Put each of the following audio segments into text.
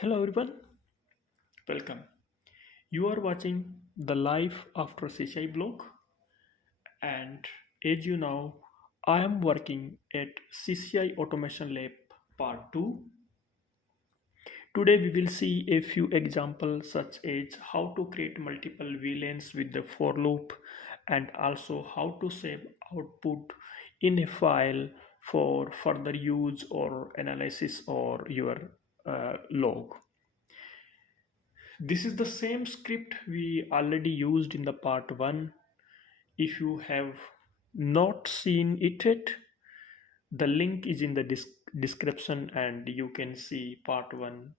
Hello everyone, welcome. You are watching the live after CCI blog, and as you know, I am working at CCI Automation Lab Part 2. Today we will see a few examples such as how to create multiple VLANs with the for loop and also how to save output in a file for further use or analysis or your log. This is the same script we already used in the part 1. If you have not seen it yet, the link is in the description and you can see part 1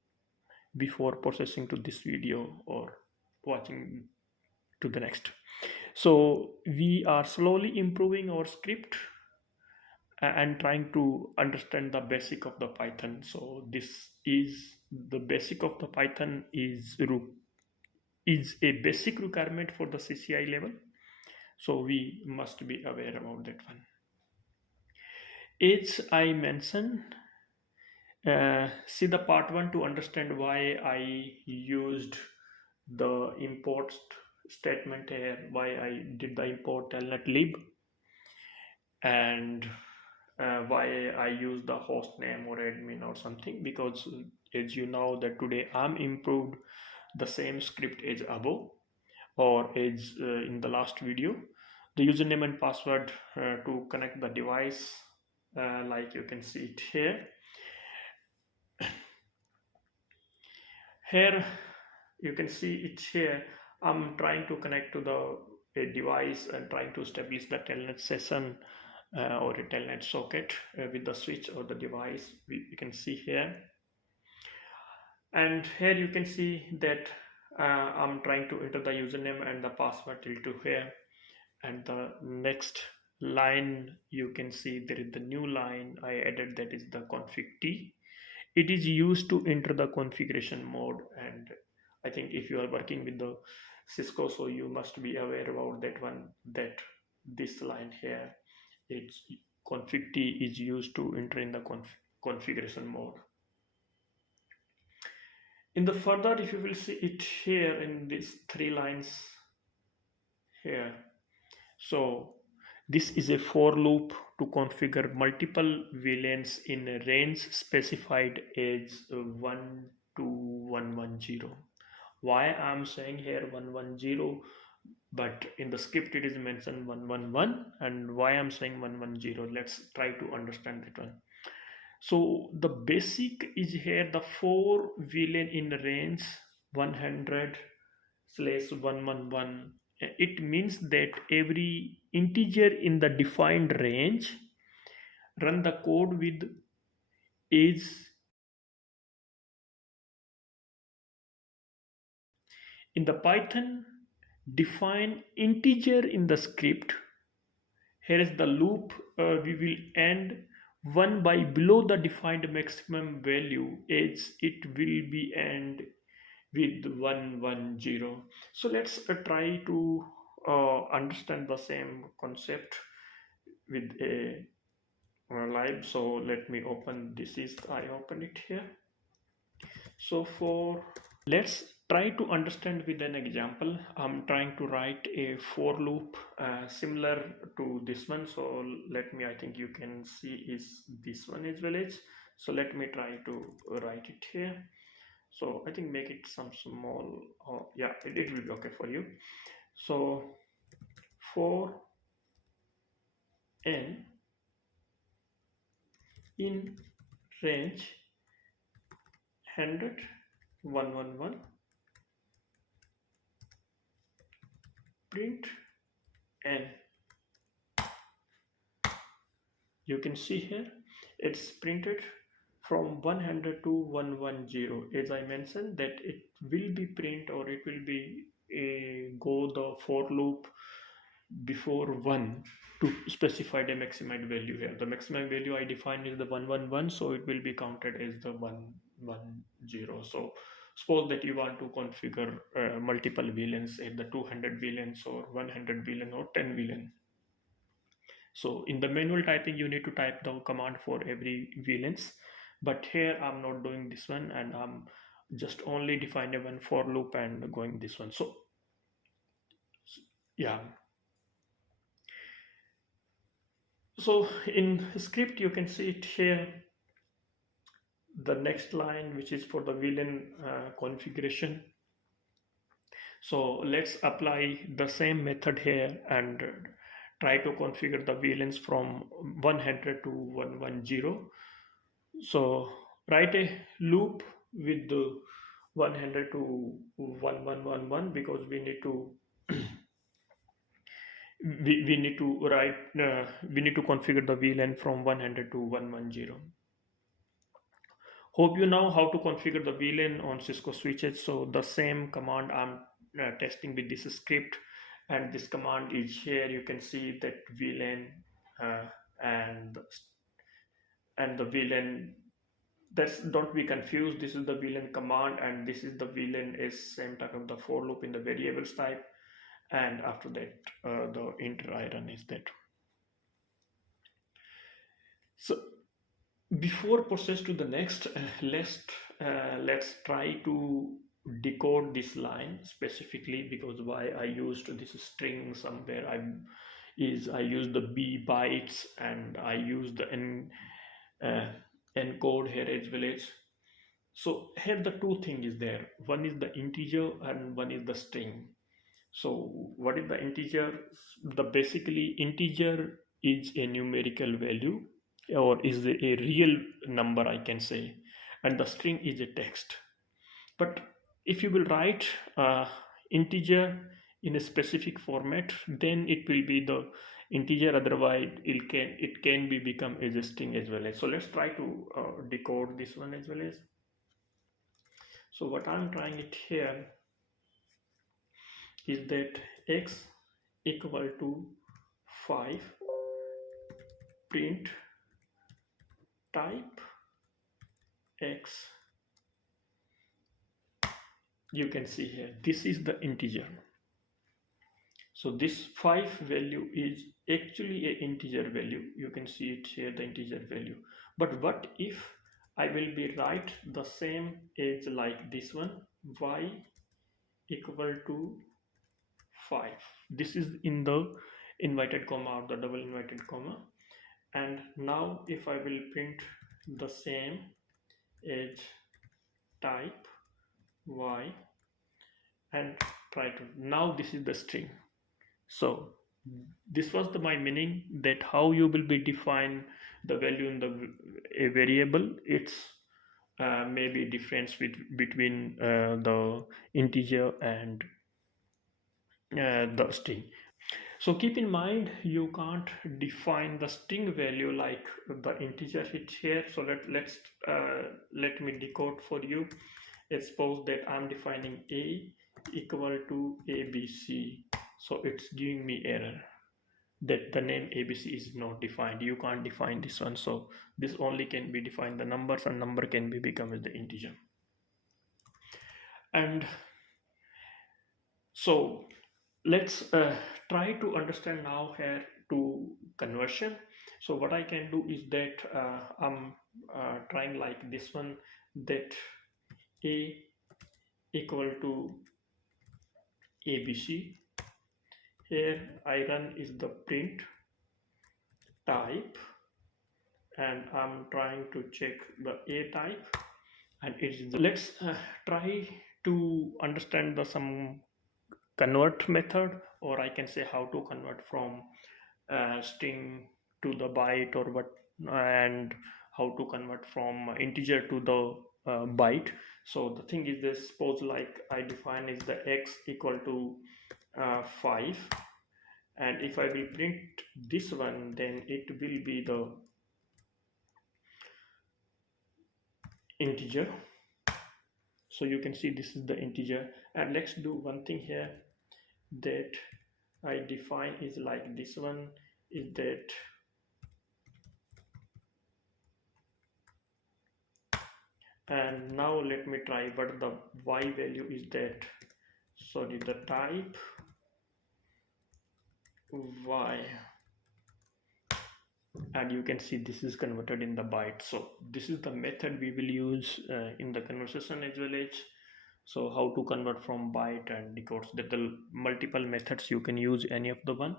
before processing to this video or watching to the next. So we are slowly improving our script and trying to understand the basic of the Python. So this is the basic of the Python is a basic requirement for the CCI level. So we must be aware about that one. As I mentioned, see the part 1 to understand why I used the import statement here, why I did the import telnet lib, and why I use the host name or admin or something, because as you know that today I'm improved the same script as above or as in the last video. The username and password to connect the device, like you can see it here. Here you can see it here. I'm trying to connect to a device and trying to establish the telnet session or a telnet socket with the switch or the device. You can see here, and here you can see that I'm trying to enter the username and the password till to here. And the next line you can see there is the new line I added, that is the config t. It is used to enter the configuration mode, and I think if you are working with the Cisco, so you must be aware about that one, that this line here, it's config t is used to enter in the configuration mode. In the further, if you will see it here in these 3 lines here, so this is a for loop to configure multiple VLANs in a range specified as 1 to 110. Why I'm saying here 110, but in the script it is mentioned 111, and why I'm saying 110, let's try to understand that one. So the basic is here the 4 VLAN in range 100/111. It means that every integer in the defined range run the code with is in the Python define integer in the script. Here is the loop. We will end 1 by below the defined maximum value, as it will be end with 110. So let's try to understand the same concept with a live. So let me open this. I open it here. So let's try to understand with an example. I'm trying to write a for loop similar to this one. So let me, I think you can see is this one as well as. So let me try to write it here. So I think make it some small, yeah, it will be okay for you. So for n in range 100 111 print n. You can see here it's printed from 100 to 110. As I mentioned that it will be print, or it will be go the for loop before 1 to specify the maximum value here. The maximum value I define is the 111, so it will be counted as the 110. So suppose that you want to configure multiple VLANs at the 200 VLANs or 100 VLAN or 10 VLAN. So in the manual typing you need to type the command for every VLANs, but here I'm not doing this one, and I'm just only define a one for loop and going this one. So yeah, so in script you can see it here, the next line which is for the VLAN configuration. So let's apply the same method here and try to configure the VLANs from 100 to 110. So write a loop with the 100 to 1111 because we need to we need to write we need to configure the VLAN from 100 to 110. Hope you know how to configure the VLAN on Cisco switches. So the same command I'm testing with this script, and this command is here. You can see that VLAN uh, and the VLAN. That's, don't be confused. This is the VLAN command, and this is the VLAN is same type of the for loop in the variables type. And after that, the enter I run is that. So before process to the next, let's try to decode this line specifically, because why I used this string somewhere I used the b bytes and I used the encode here as well as. So here the two thing is there, one is the integer and one is the string. So what is the integer? The basically integer is a numerical value or is a real number, I can say, and the string is a text. But if you will write integer in a specific format, then it will be the integer, otherwise it can be become as a string as well as. So let's try to decode this one as well as. So what I'm trying it here is that x equal to 5 print type x. You can see here this is the integer. So this 5 value is actually a integer value. You can see it here, the integer value. But what if I will be write the same as like this one, y equal to 5. This is in the inverted comma or the double inverted comma. And now if I will print the same as type y and try to, now this is the string. So this was my meaning, that how you will be define the value in the a variable. It's maybe difference between the integer and the string. So keep in mind, you can't define the string value like the integer hit here. So let me decode for you. Let's suppose that I'm defining a equal to abc. So it's giving me error that the name abc is not defined. You can't define this one. So this only can be defined the numbers, and number can be become as the integer. And so let's try to understand now here to conversion. So what I can do is that I'm trying like this one, that a equal to abc. Here I run is the print type, and I'm trying to check the a type, and it's let's try to understand the some convert method, or I can say how to convert from string to the byte or what, and how to convert from integer to the byte. So the thing is this, suppose like I define is the x equal to 5, and if I will print this one, then it will be the integer. So you can see this is the integer. And let's do one thing here, that I define is like this one, is that and now let me try what the y value is, that sorry, the type y and you can see this is converted in the byte. So this is the method we will use in the conversation as well as. So how to convert from byte and decodes, that the multiple methods, you can use any of the one.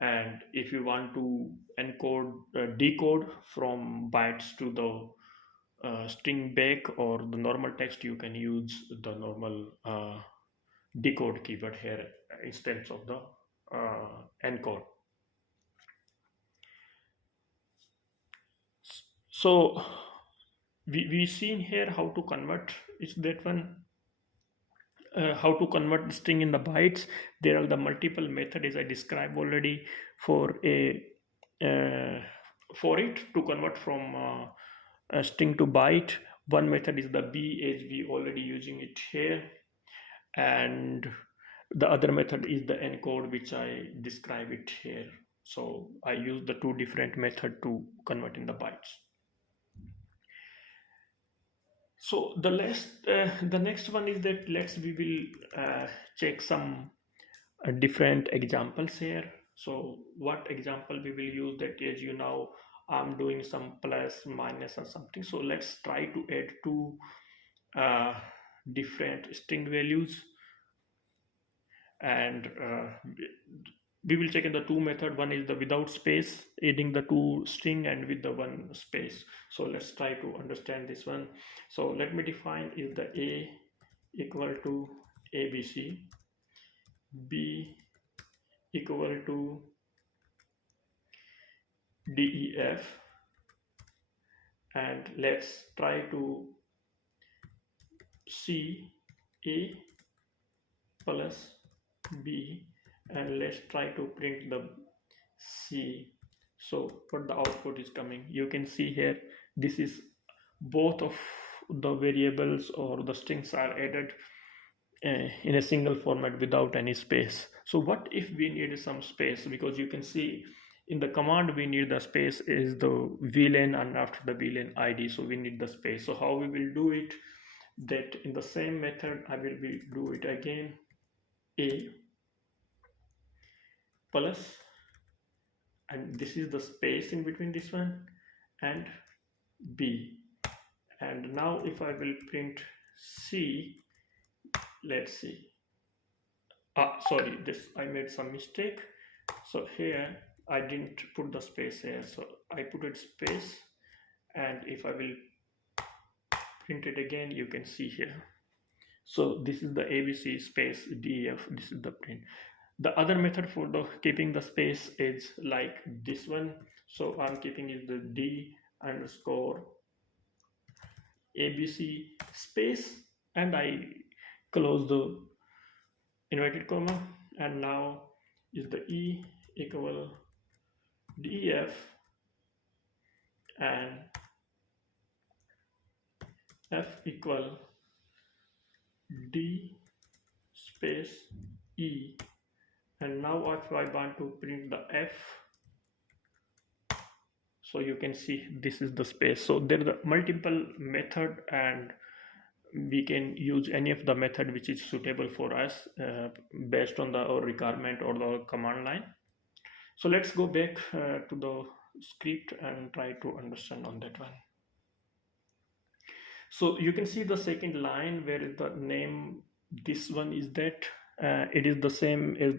And if you want to encode decode from bytes to the string back or the normal text, you can use the normal decode keyword here instead of the encode. So we seen here how to convert, is that one, how to convert the string in the bytes. There are the multiple method as I described already for a for it to convert from a string to byte. One method is the b, as we already using it here, and the other method is the encode, which I describe it here. So I use the two different method to convert in the bytes. So the next one is that we will check some different examples here. So what example we will use, that as you know, I'm doing some plus minus or something. So let's try to add two uh, different string values, and we will check in the two method. One is the without space, adding the two string, and with the one space. So let's try to understand this one. So let me define is the a equal to abc, b equal to def, and let's try to c a plus b, and let's try to print the c. So what the output is coming, you can see here, this is both of the variables or the strings are added in a single format without any space. So what if we need some space, because you can see in the command we need the space is the VLAN, and after the VLAN ID, so we need the space. So how we will do it, that in the same method I will do it again, a plus, and this is the space in between this one, and b, and now if I will print c, let's see, sorry, this I made some mistake. So here I didn't put the space here, so I put it space, and if I will print it again, you can see here. So this is the ABC space def, this is the print. The other method for the keeping the space is like this one. So I'm keeping is the d underscore abc space, and I close the inverted comma, and now is the e equal def, and f equal d space e, and now if I want to print the f, so you can see this is the space. So there are multiple method, and we can use any of the method which is suitable for us based on the our requirement or the command line. So let's go back to the script and try to understand on that one. So you can see the second line where is the name, this one is that it is the same as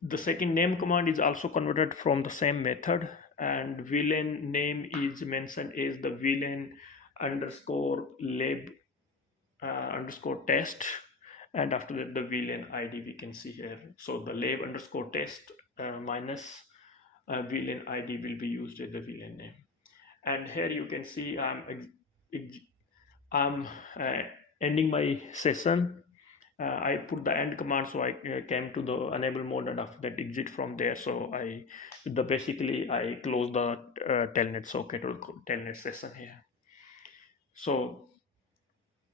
the second name command is also converted from the same method, and VLAN name is mentioned as the VLAN underscore lab underscore test, and after that the VLAN ID we can see here. So the lab underscore test minus VLAN ID will be used as the VLAN name. And here you can see I'm ending my session. I put the end command, so I came to the enable mode, and after that exit from there. So basically I close the telnet socket or telnet session here. So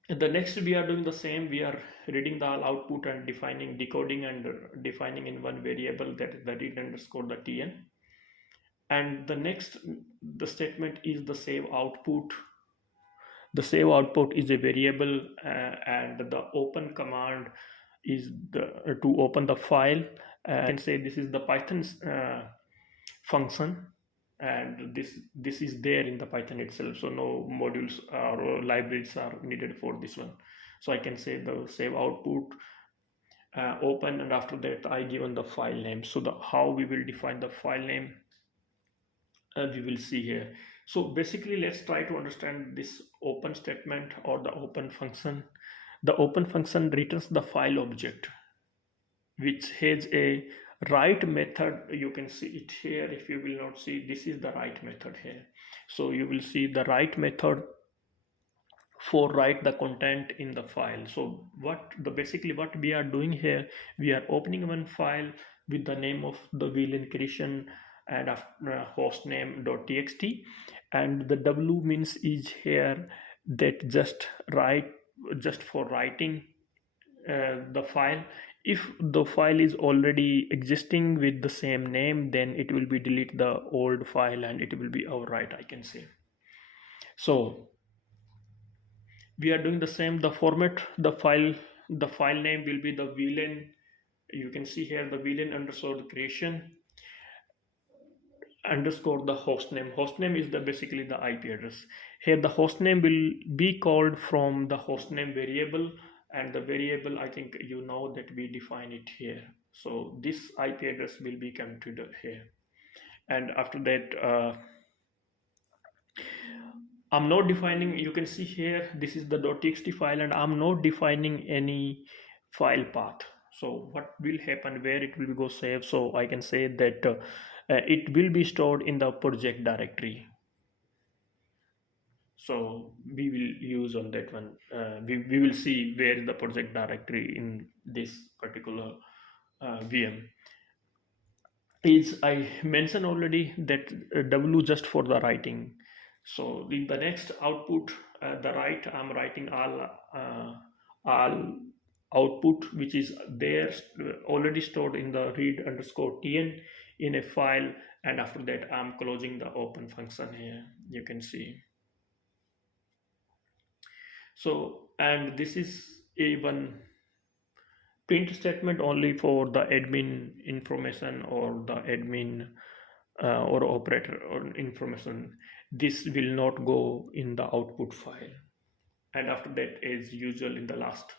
the next we are doing the same. We are reading the output and defining decoding, and defining in one variable, that is the read underscore the tn. And the next, the statement is the save output. The save output is a variable, and the open command is to open the file. You can say this is the Python function, and this is there in the Python itself, so no modules or libraries are needed for this one. So I can say the save output, open, and after that I given the file name. So the how we will define the file name, we will see here. So basically let's try to understand this open statement or the open function. The open function returns the file object which has a write method. You can see it here. If you will not see, this is the write method here. So you will see the write method for write the content in the file. So basically what we are doing here, we are opening one file with the name of the VLAN creation and host name.txt, and the W means is here that just for writing the file. If the file is already existing with the same name, then it will be delete the old file and it will be overwrite, I can say. So we are doing the same. The format, the file name will be the VLAN. You can see here the VLAN underscore creation underscore the host name. Host name is the basically the IP address. Here the host name will be called from the host name variable, and the variable, I think you know that we define it here. So this IP address will be computed here, and after that I'm not defining, you can see here this is the .txt file, and I'm not defining any file path. So what will happen, where it will go save? So I can say that it will be stored in the project directory. So we will use on that one. We will see where is the project directory in this particular VM. Is I mentioned already that W just for the writing. So in the next output, the write, I'm writing all output which is there already stored in the read underscore tn in a file, and after that I'm closing the open function here. You can see. So, and this is a one print statement only for the admin information or the admin or operator or information. This will not go in the output file. And after that, as usual in the last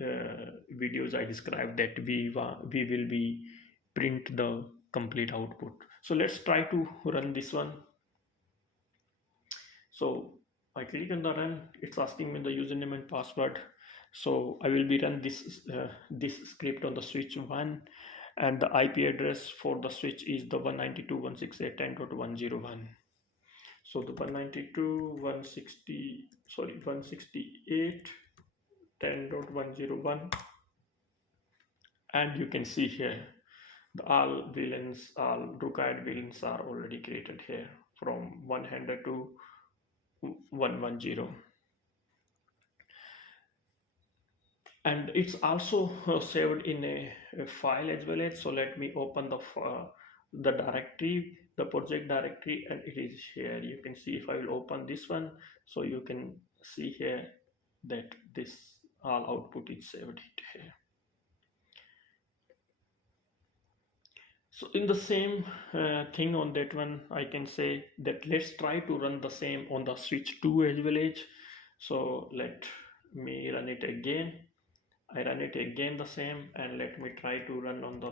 videos, I described that we will be print the complete output. So let's try to run this one. So I click on the run, it's asking me the username and password. So I will be run this script on the switch 1, and the IP address for the switch is the 192.168.10.101. So the 168.10.101, and you can see here the all VLANs, all required VLANs are already created here from 100 to 110. And it's also saved in a file as well. So let me open the directory, the project directory, and it is here. You can see if I will open this one, so you can see here that this all output is saved here. So in the same thing on that one, I can say that let's try to run the same on the switch 2 as well as. So let me run it again. I run it again the same, and let me try to run on the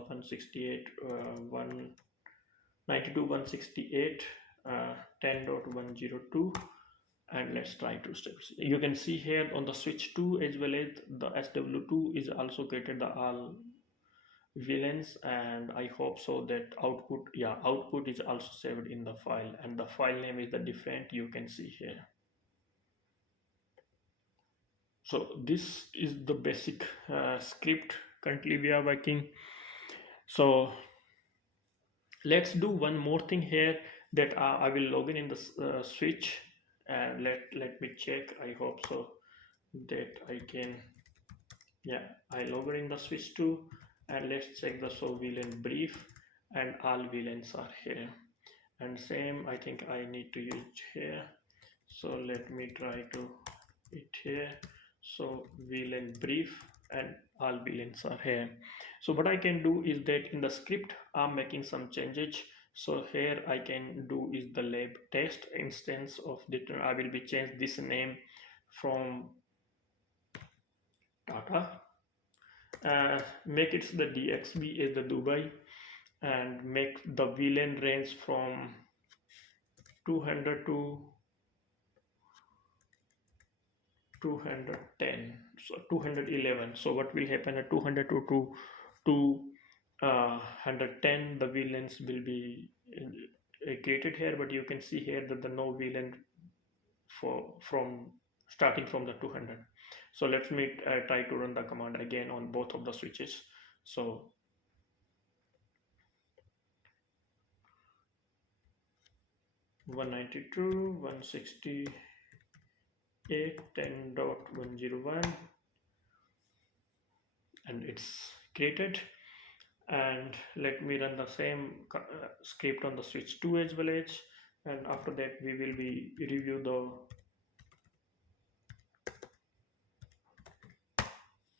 192.168 10.102, and let's try two steps. You can see here on the switch 2 as well as the SW2 is also created the all VLANs, and I hope so that output is also saved in the file, and the file name is the different, you can see here. So this is the basic script currently we are working. So let's do one more thing here, that I will log in the switch, and let me check. I hope so that I can. Yeah, I log in the switch 2, and let's check the VLAN brief, and all VLANs are here, and same I think I need to use here. So let me try to it here. So VLAN brief and all VLANs are here. So what I can do is that in the script I'm making some changes. So here I can do is the lab test instance of the, I will be change this name from Tata, make it the DXB is the Dubai, and make the VLAN range from 200 to 210, so 211. So what will happen at 200 to 110, the VLANs will be created here, but you can see here that the no VLAN for from starting from the 200. So let me try to run the command again on both of the switches. So 192 168 10.101, and it's created. And let me run the same script on the switch 2 as well as, and after that we will be review the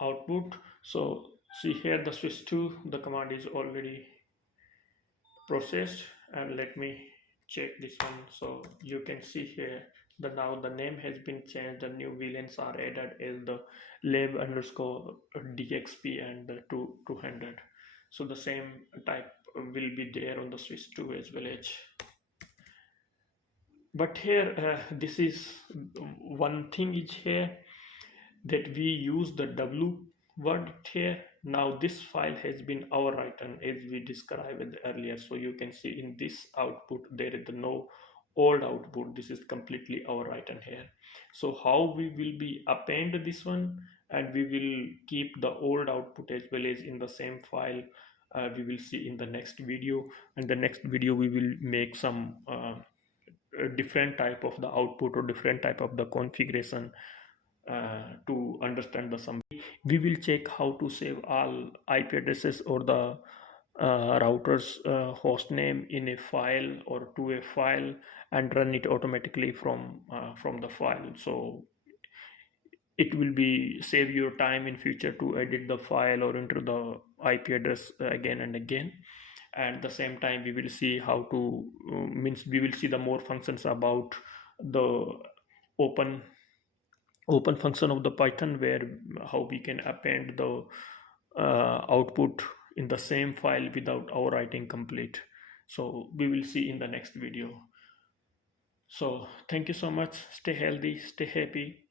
output. So see here the switch 2, the command is already processed, and let me check this one. So you can see here the now the name has been changed, the new VLANs are added as the lab underscore DXP and the 200. So the same type will be there on the switch 2 as well as. But here this is one thing is here that we use the W word here. Now this file has been overwritten as we described earlier. So you can see in this output there is no old output. This is completely overwritten here. So how we will be append this one, and we will keep the old output as well as in the same file, we will see in the next video. And the next video we will make some different type of the output or different type of the configuration to understand the sum. We will check how to save all IP addresses or the router's host name in a file or to a file, and run it automatically from the file. So it will be save your time in future to edit the file or enter the IP address again and again. At the same time we will see how to means we will see the more functions about the open function of the Python, where how we can append the output in the same file without overwriting complete. So we will see in the next video. So thank you so much. Stay healthy, stay happy.